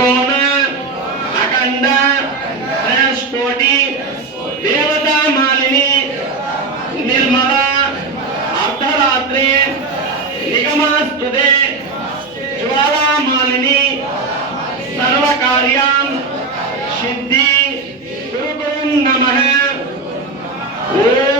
त्रिकोण अखंड त्रयस्कोटि देवता मालिनी निर्मला अर्धरात्रि निगमास्तुते ज्वाला मालिनी सर्वकार्यां सिद्धि गुरुगुरुं नमः। ओम